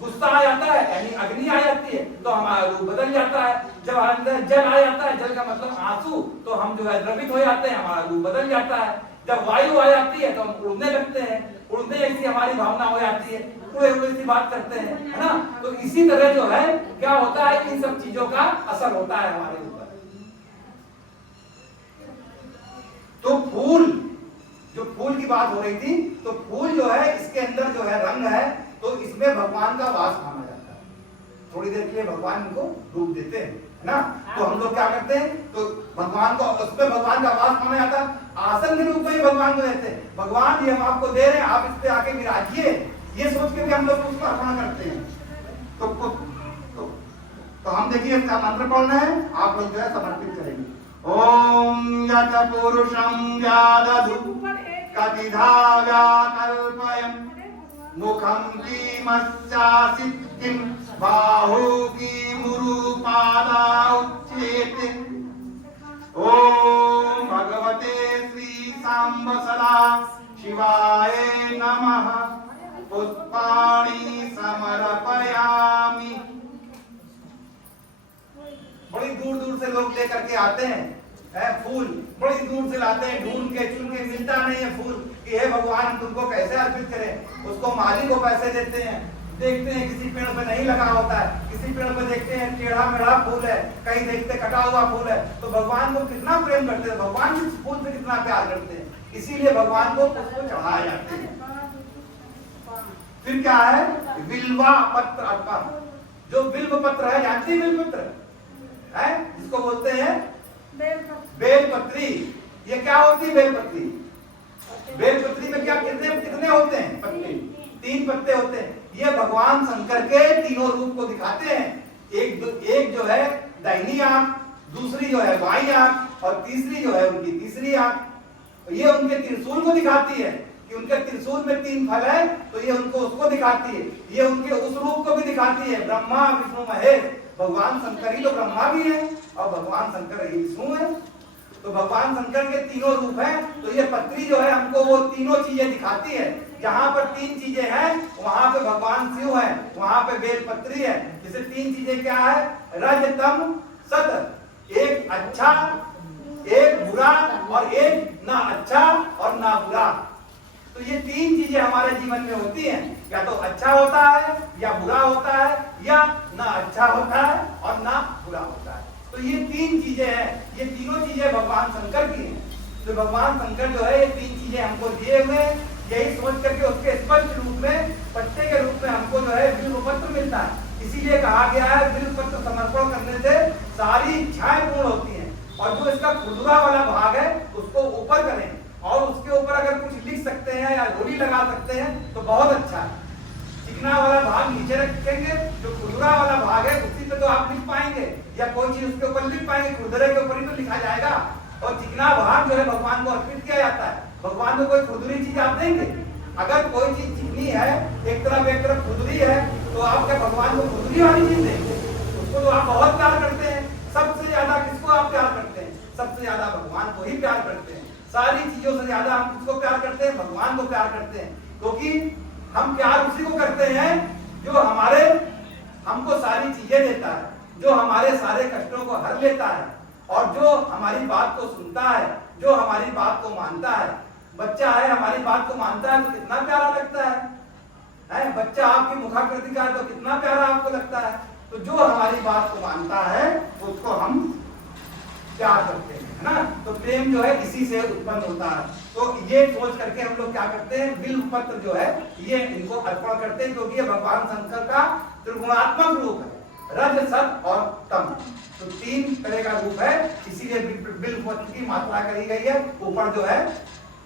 गुस्सा आ जाता है यानी अग्नि आ जाती है तो हमारा रूप बदल जाता है। जब अंदर जल आ जाता है, जल का मतलब आंसू, तो हम जो है द्रवित हो जाते हैं, हमारा रूप बदल जाता है। जब वायु आ जाती है तो हम उड़ने लगते हैं, उड़ने जैसी हमारी भावना हो जाती है, उड़े उड़े सी बात करते हैं, है ना। तो इसी तरह जो है क्या होता है, इन सब चीजों का असर होता है हमारे ऊपर। तो फूल, जो फूल की बात हो रही थी, तो फूल जो है इसके अंदर जो है रंग है, तो इसमें भगवान का वास माना जाता है। थोड़ी देर के लिए भगवान इनको रूप देते हैं, है ना। तो हम लोग क्या करते हैं, तो भगवान को उसमें भगवान का वास माना जाता है। आसन के रूप में भगवान को देते हैं, भगवान ये हम आपको दे रहे हैं, आप इस पे आके विराजिए, ये सोच के भी हम लोग उसको अर्पण करते हैं। तो हम देखिए इसका मंत्र पढ़ना है, आप लोग जो है समर्पित करेंगे। ओम यत पुरुषं व्यादधु कतिधा व्याकल्पयम् मुखं कीमस्यासिद्धिं बाहु कीमुरुपादा उच्येते। ओम भगवते श्री सांब सदा शिवाय नमः। पुष्पाणि समर्पयामि। बड़ी दूर दूर से लोग लेकर के आते हैं फूल, बड़ी दूर से लाते हैं, ढूंढ के चुन के, मिलता नहीं है फूल कि हे भगवान तुमको कैसे अर्पित करें। उसको माली को पैसे देते हैं, देखते हैं किसी पेड़ पे नहीं लगा होता है, किसी पेड़ पे देखते हैं टेढ़ा मेढ़ा फूल है, कहीं देखते कटा हुआ फूल है, तो भगवान को कितना प्रेम करते हैं, भगवान इस फूल से कितना प्यार करते हैं, इसीलिए भगवान को पुष्प चढ़ाया जाते हैं। फिर क्या है, बिल्वा पत्र अर्पण। जो बिल्व पत्र है, जानती है बिल्व पत्र है, जिसको बोलते हैं बेलपत्री। ये क्या होती है बेलपत्री? बेलपत्री में क्या कितने होते हैं पत्ते? 3 पत्ते होते हैं। ये भगवान शंकर के तीनों रूप को दिखाते हैं। एक जो है दाहिनी आंख, दूसरी जो है बाईं आंख, और तीसरी जो है उनकी तीसरी आंख। ये उनके त्रिशूल को दिखाती है कि उनके त्रिशूल में 3 फल है, तो ये उनको उसको दिखाती है। ये उनके उस रूप को भी दिखाती है, ब्रह्मा विष्णु महेश। भगवान शंकर ही तो ब्रह्मा भी है और भगवान शंकर ही विष्णु है। तो भगवान शंकर के तीनों रूप हैं। तो ये पत्री जो है हमको वो तीनों चीजें दिखाती है। जहां पर 3 चीजें हैं वहां पे भगवान शिव है, वहां पे बेलपत्री है। जैसे 3 चीजें क्या है, रज तम सत, एक अच्छा, एक बुरा, और एक ना अच्छा और ना बुरा। तो ये 3 चीजें हमारे जीवन में होती हैं, या तो अच्छा होता है, या बुरा होता है, या ना अच्छा होता है और ना बुरा होता है। तो ये 3 चीजें हैं, ये तीनों चीजें भगवान शंकर की हैं। तो भगवान शंकर जो है ये 3 चीजें हमको दिए हुए, यही सोच करके उसके स्पष्ट रूप में पत्ते के रूप में हमको जो है बिल्व पत्र मिलता है। इसीलिए कहा गया है बिल्व पत्र समर्पण करने से सारी इच्छाएं पूर्ण होती हैं। और जो इसका खुरदुरा वाला भाग है उसको ऊपर करें, और उसके ऊपर अगर कुछ लिख सकते हैं या डोरी लगा सकते हैं तो बहुत अच्छा है। चिकना वाला भाग नीचे रखेंगे, जो खुरदुरा वाला भाग है उसी पे तो आप लिख पाएंगे, या कोई चीज उसके ऊपर लिख पाएंगे, खुरदुरे के ऊपर ही तो लिखा जाएगा। और चिकना भाग जो है भगवान को अर्पित किया जाता है। भगवान को कोई खुरदुरी चीज आप देंगे, अगर कोई चीज चिकनी है एक तरफ खुरदुरी है, तो आप क्या भगवान को खुरदुरी वाली चीज देंगे? उसको तो आप बहुत प्यार करते हैं। सबसे ज्यादा किसको आप प्यार करते हैं? सबसे ज्यादा भगवान को ही प्यार करते हैं। सारी चीजों से ज्यादा हम किसको प्यार करते हैं? भगवान को प्यार करते हैं। क्योंकि हम प्यार उसी को करते हैं जो हमको सारी चीजें देता है, जो हमारे सारे कष्टों को हर लेता है, और जो हमारी बात को सुनता है, जो हमारी बात को मानता है। बच्चा है, हमारी बात को मानता है तो कितना प्यारा लगता है? बच्चा आपकी मुखाकृति का है तो कितना प्यारा आपको लगता है? तो जो हमारी बात को मानता है उसको हम प्यार करते हैं, है ना। तो प्रेम जो है इसी से उत्पन्न होता है। तो ये सोच करके हम लोग क्या करते हैं, बिल्व पत्र जो है ये इनको अर्पण करते हैं, क्योंकि ये भगवान शंकर का त्रिगुणात्मक रूप है, रज सत और तम। तो 3 तरह का रूप है, इसीलिए बिल्व पत्र की मात्रा करी गई है। ऊपर जो है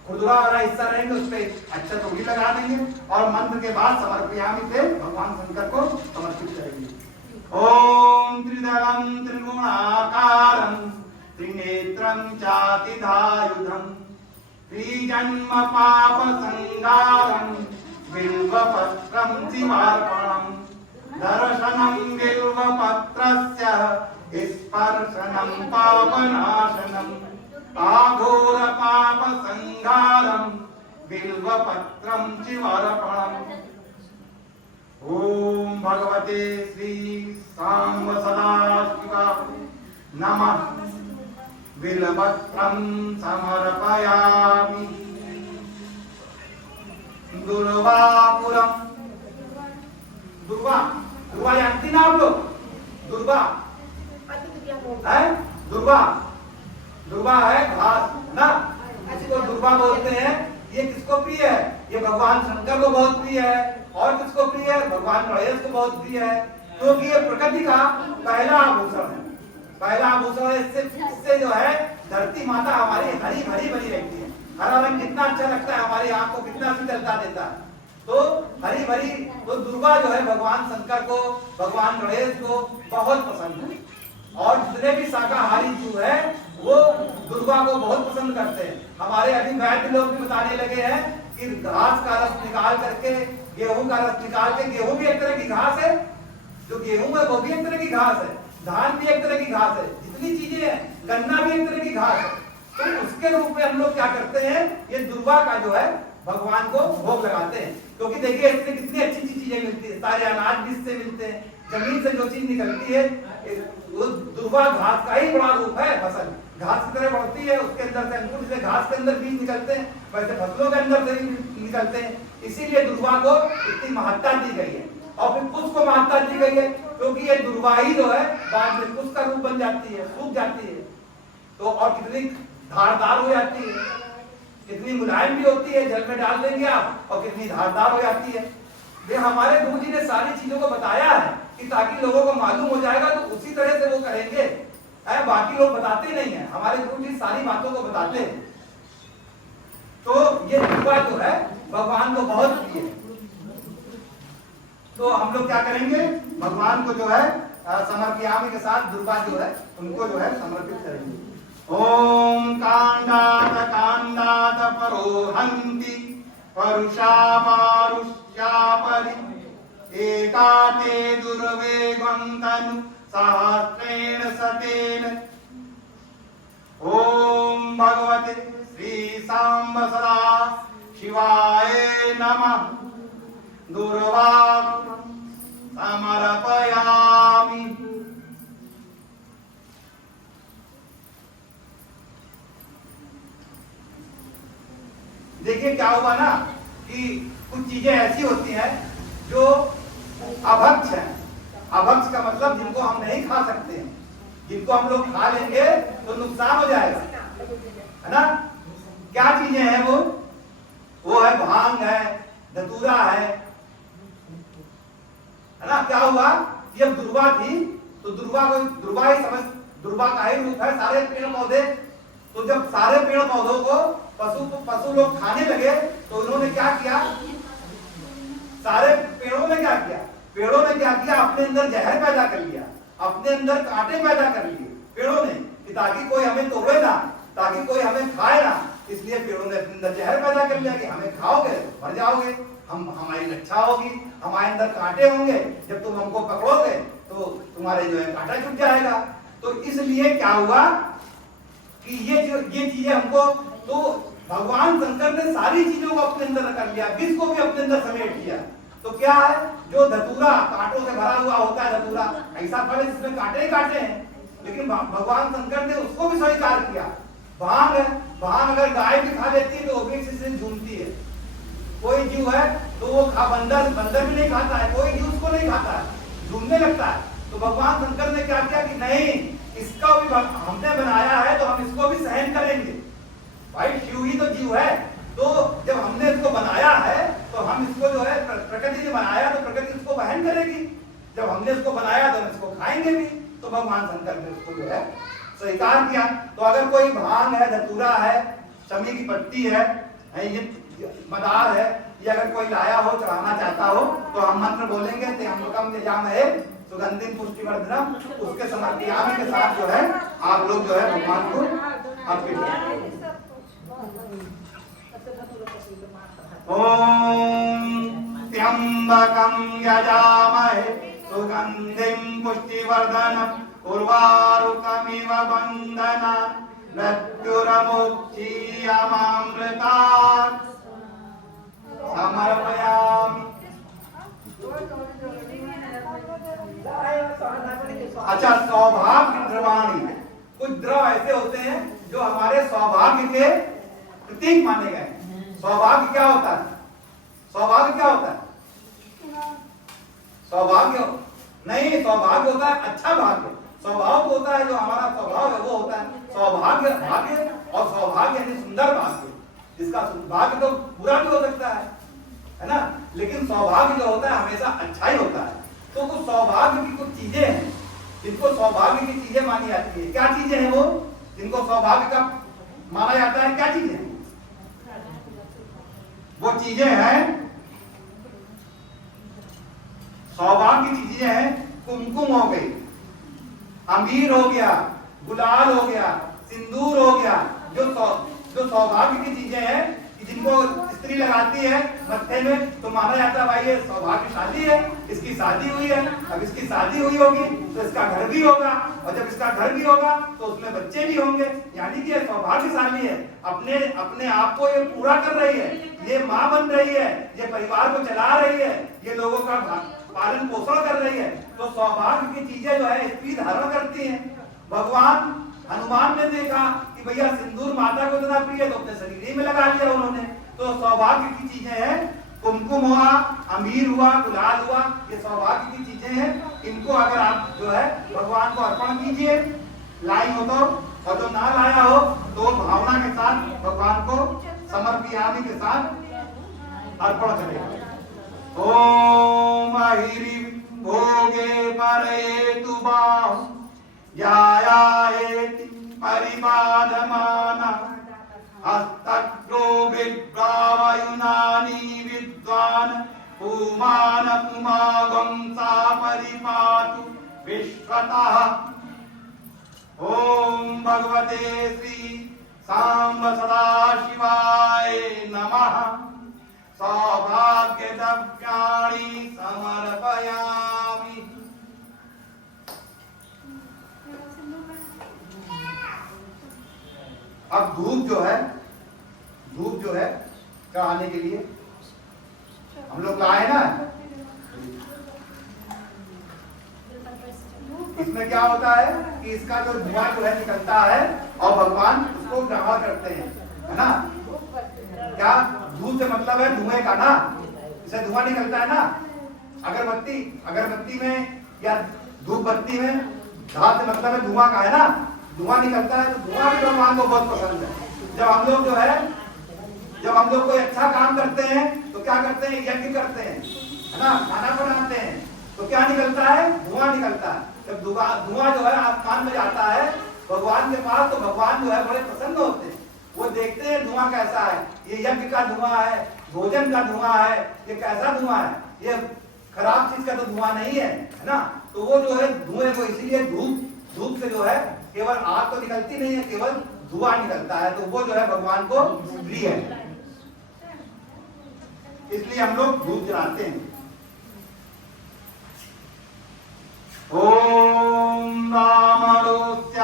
खुरदुरा वाला हिस्सा रहेंगे, उस पर अच्छा टोपी लगा देंगे, और मंत्र के बाद समर्पयामि से भगवान शंकर को समर्पित करेंगे। ओम त्रिदलम त्रिगुणाकारं त्रिनेत्रं चातिधायुधं त्रिजन्म पाप संगारं बिल्वपत्रं शिवार्पणं। दर्शनं बिल्वपत्रस्य स्पर्शनं पापनाशनम्। आघोर पाप संगारं बिल्वपत्रं शिवार्पणम्। भगवते श्री सांब सदाशिवाय नमः। बिल्वपत्रं समर्पयामि। दुर्वापुरम, दुर्वा, दुर्वा जानती ना आप लोग? दुर्वा है, दुर्वा, दुर्वा है घास ना, किसी को दुर्वा बोलते हैं। ये किसको प्रिय है? ये भगवान शंकर को बहुत प्रिय है। और किसको प्रिय है? भगवान गणेश को बहुत प्रिय है, क्योंकि ये प्रकृति का पहला आभूषण है। पहला आभूषण है। इससे जो है धरती माता हमारी हरी भरी बनी रहती है। हरा रंग कितना अच्छा लगता है, हमारी आंख को कितना शीतलता देता है। तो हरी भरी, तो दुर्वा जो है भगवान शंकर को, भगवान गणेश को बहुत पसंद है। और जितने भी शाकाहारी जीव है वो दुर्वा को बहुत पसंद करते हैं। हमारे अभी वैद्य लोग भी बताने लगे हैं कि घास का रस निकाल करके, गेहूं का रस निकाल के, गेहूं भी एक तरह की घास है, जो गेहूं है वो भी एक तरह की घास है, धान भी एक तरह की घास है, जितनी चीजें हैं, गन्ना भी एक तरह की घास है। तो उसके रूप में हम लोग क्या करते हैं, ये दुर्वा का जो है भगवान को भोग लगाते हैं। क्योंकि देखिए इससे कितनी अच्छी अच्छी चीजें मिलती है, सारे अनाज भी इससे मिलते हैं, जमीन से जो चीज निकलती है वो दुर्वा घास का ही बड़ा रूप है। फसल घास की तरह बढ़ती है, उसके अंदर से अंकुर, जैसे घास के अंदर बीज निकलते हैं वैसे फसलों के अंदर से भी निकलते हैं। इसीलिए दुर्वा को इतनी महत्ता दी गई है। और फिर कुछ को महत्ता दी गई है क्योंकि ये दुर्वा ही जो है बाद में कुछ का रूप बन जाती है, सूख जाती है, तो और कितनी धारदार हो जाती है, कितनी मुलायम भी होती है, जल में डाल देंगे आप, और कितनी धारदार हो जाती है। ये हमारे गुरु जी ने सारी चीजों को बताया है कि ताकि लोगों को मालूम हो जाएगा तो उसी तरह से वो करेंगे। बाकी लोग बताते नहीं है, हमारे गुरु जी सारी बातों को बताते हैं। तो ये दुर्वा जो है भगवान को बहुत प्रिय है। तो हम लोग क्या करेंगे, भगवान को जो है समर्पयामि के साथ दुर्वा जो है उनको जो है समर्पित करेंगे। ओम कांडात कांडात परोहंति परुषा पारुष्या परि एकाते दुर्वेगं तनु सहस्रेण सतेन। ओम भगवते श्री सांब सदा शिवाय नमः। दुर्वा समर्पयामि। देखिए क्या हुआ ना कि कुछ चीजें ऐसी होती हैं जो अभक्ष है। अभक्ष का मतलब जिनको हम नहीं खा सकते हैं, जिनको हम लोग खा लेंगे तो नुकसान हो जाएगा, है ना। क्या चीजें हैं वो है भांग है, धतूरा है ना। क्या हुआ कि जब दुर्वा थी तो दुर्वा ही समझ, दुर्वा का ही रूप है सारे पेड़ पौधे। तो जब सारे पेड़ पौधों को पशु लोग खाने लगे तो उन्होंने क्या किया, सारे पेड़ों ने क्या किया, पेड़ों ने क्या किया, अपने अंदर जहर पैदा कर लिया, अपने अंदर कांटे पैदा कर लिए पेड़ों ने, कि ताकि कोई हमें तोड़े ना, ताकि कोई हमें खाए ना। इसलिए पेड़ों ने अपने अंदर जहर पैदा कर लिया कि हमें खाओगे तो मर जाओगे, हमारी रक्षा होगी, हमारे अंदर कांटे होंगे, जब तुम हमको पकड़ोगे तो तुम्हारे जो है कांटा छूट जाएगा। तो इसलिए क्या हुआ कि ये चीजें हमको, तो भगवान शंकर ने सारी चीजों को अपने अंदर कर लिया, विष को भी अपने अंदर समेट लिया। तो क्या है, जो धतूरा कांटों से भरा हुआ होता है, धतूरा ऐसा फल है जिसमें कांटे ही कांटे हैं, लेकिन भगवान शंकर ने उसको भी स्वीकार किया। भांग है, भांग अगर गाय भी खा लेती है तो वो भी इससे झूमती है। कोई जीव है तो वो बंदर भी नहीं खाता है, कोई जीव उसको नहीं खाता है, झूमने लगता है। तो भगवान शंकर ने क्या किया कि नहीं, इसका भी हमने बनाया है तो हम इसको भी सहन करेंगे। भाई शिव ही तो जीव है, तो जब हमने इसको बनाया है तो हम इसको जो है, प्रकृति ने बनाया तो प्रकृति इसको वहन करेगी। जब हमने इसको बनाया तो हम इसको खाएंगे भी। तो भगवान शंकर ने उसको जो है स्वीकार किया। तो अगर कोई भांग है, धतूरा है, शमी की पत्ती है, ये मदार है, ये अगर कोई लाया हो, चढ़ाना चाहता हो तो हम मंत्र बोलेंगे, त्र्यंबकम यजामहे सुगंधिम पुष्टिवर्धनम, उसके समर्पयामि के साथ जो है आप लोग जो है भगवान को अर्पित करें। ओम त्र्यंबकम यजामहे सुगंधिम पुष्टिवर्धनम उर्वारुकमिव बंधना मृत्युर्मुक्षीयमामृतात् समर्पयामि। अच्छा, सौभाग्य द्रवाणी, कुछ द्रव ऐसे होते हैं जो हमारे सौभाग्य के प्रतीक माने गए। सौभाग्य क्या होता है? सौभाग्य क्या होता है? सौभाग्य नहीं, सौभाग्य होता है अच्छा भाग्य। स्वभाव होता है जो हमारा स्वभाव है वो होता है सौभाग्य, भाग्य। और सौभाग्य यानी सुंदर भाग्य, जिसका भाग्य तो बुरा भी हो सकता है ना, लेकिन सौभाग्य जो होता है हमेशा अच्छा ही होता है। तो कुछ सौभाग्य की कुछ चीजें हैं जिनको सौभाग्य की चीजें मानी जाती है। क्या चीजें हैं वो जिनको सौभाग्य का माना जाता है? क्या चीजें हैं वो? चीजें हैं, सौभाग्य की चीजें हैं, कुमकुम हो गई, अमीर हो गया, गुलाल हो गया, सिंदूर हो गया। जो सौभाग्य की चीजें हैं जिनको स्त्री लगाती है मत्थे में तो माना जाता है भाई ये सौभाग्यशाली है, इसकी शादी हुई है। अब इसकी शादी हुई होगी तो इसका घर भी होगा, और जब इसका घर भी होगा तो उसमें बच्चे भी होंगे, यानी कि ये सौभाग्यशाली है। अपने आप को ये पूरा कर रही है, ये माँ बन रही है, ये परिवार को चला रही है, ये लोगों का पालन पोषण कर रही है। तो सौभाग्य की चीजें जो है स्त्री धारण करती हैं। भगवान हनुमान ने देखा कि भैया सिंदूर माता को इतना प्रिय है तो अपने शरीर में लगा लिया उन्होंने। तो सौभाग्य की चीजें हैं, कुमकुम हुआ, अमीर हुआ, गुलाल हुआ, ये सौभाग्य की चीजें हैं। इनको अगर आप जो है भगवान को अर्पण कीजिए, लाई हो तो, और जो ना लाया हो तो भावना के साथ भगवान को समर्पयामि के साथ अर्पण करें। ओम अहिरि भोगे परेतु बाहु यायाएति परिपादमाना हस्तग्रो विद्रावयुनानि विद्वान् पुमान पुमागं सा परिपातु विश्वतः। ओम भगवते श्री सांब सदाशिवाय नमः। सौभाग्य द्रव्याणि समर्पयामि। अब धूप जो है चढ़ाने के लिए हम लोग लाए ना, इसमें क्या होता है कि इसका जो धुआं जो है निकलता है और भगवान उसको ग्रहण करते हैं, है ना। क्या धूप से मतलब है धुएं का ना, इसे धुआं निकलता है ना। अगरबत्ती में या धूप बत्ती में धा से मतलब है धुआं का, है ना, धुआं निकलता है। तो धुआं भी भगवान को बहुत पसंद है। जब हम लोग कोई अच्छा काम करते हैं तो क्या करते हैं? यज्ञ करते हैं, है ना, खाना बनाते हैं, तो क्या निकलता है? धुआं निकलता है। जब धुआं जो है आसमान में जाता है भगवान के पास, तो भगवान जो है बड़े प्रसन्न होते हैं। वो देखते हैं धुआं कैसा है, ये यज्ञ का धुआं है, भोजन का धुआं है, ये कैसा धुआं है, ये खराब चीज का तो धुआं नहीं है, है ना। तो वो जो है धुएं को, इसीलिए धूप से जो है केवल आग तो निकलती नहीं है, केवल धुआं निकलता है। तो वो जो है भगवान को प्रिय है, इसलिए हम लोग धूप जलाते हैं। ओम रामणोस्य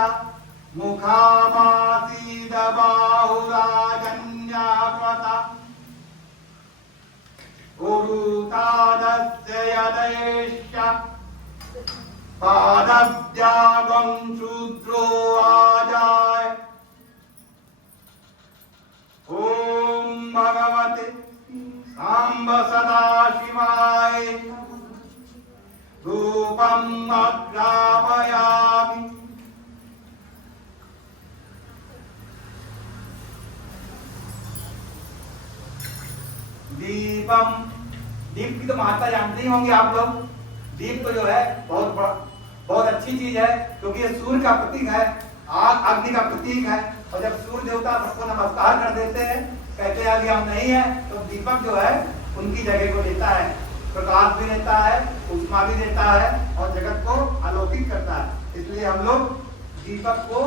मुखामासीद बाहुराजन्याकृता उरुतादस्य यदैश्च पादव्यागं शूद्रो आजाय। ओम भगवते सांब सदाशिवाय धूपं अग्रापयामि। दीप की तो महत्ता जानते ही होंगे आप लोग। दीप तो जो है बहुत अच्छी चीज है, क्योंकि ये सूर्य का प्रतीक है, आग अग्नि का प्रतीक है। और जब सूर्य देवता सबको नमस्कार कर देते हैं, कहते हैं अभी हम नहीं है, तो दीपक जो है उनकी जगह को लेता है, प्रकाश भी देता है, उष्मा भी देता है और जगत को अलौकिक करता है। इसलिए हम लोग दीपक को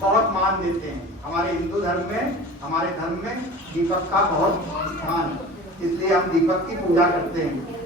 बहुत मान देते हैं। हमारे हिंदू धर्म में, हमारे धर्म में दीपक का बहुत स्थान है, इसलिए हम दीपक की पूजा करते हैं।